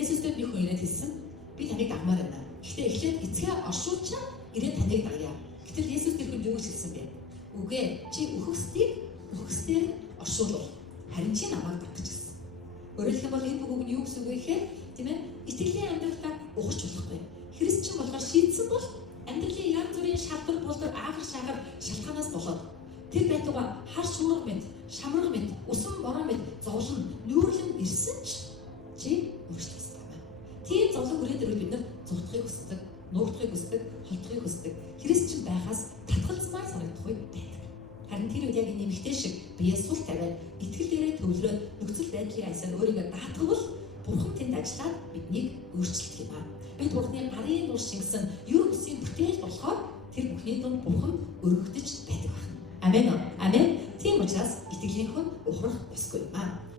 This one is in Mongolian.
Есүстэй би хүн ирээд хэлсэн. Би таныг дагмаар байна. Гэхдээ эхлээд эцгээ оршуулчаа ирээд таныг дагъя. Гэтэл Есүс тэр хүнд юу гэж хэлсэн бэ? Үгүй чи үхсдээр оршуулвал харин чи намайг даг гэж хэлсэн. Өөрөөр хэлбэл энэ үг нь юу гэсэн үг вэ гэхээр тийм ээ итгэлийн амьдралаа ухаж болохгүй. Христчин болохоор шийдсэн бол амьдралын янз бүрийн шалбар болдог аагаар шаагаар шалтгаанаас болоод тэр байтугай хар шуурга мэд, шамраг мэд, усан бороо мэд зовлон нүүрлэн ирсэн чи өөрчлөсөн байна. Тийм зовлон хүрээдэр бид нар зүгтхийг хүсдэг, нуугдахыг хүсдэг, холдохыг хүсдэг. Христчин байхаас татгалзмаар санагдах үе байдаг. Харин тэр үед яг энэ нэмэгтэй шиг бие сул тавиад итгэл дээрээ төвлөрөөд нөхцөл байдлын аясаар өөрийгөө даатгавал Бурхан тэнд ажиллаад биднийг өөрчилдөг юм аа. Бид Бурханы гарын нуур шингэсэн юр бүсийн бүтээл болохоор тэр бүхний дунд Бурхан өргөгдөж байдаг байна. Амен. Амен. Тийм учраас итгэлийн хүн ухрах ёсгүй юм аа.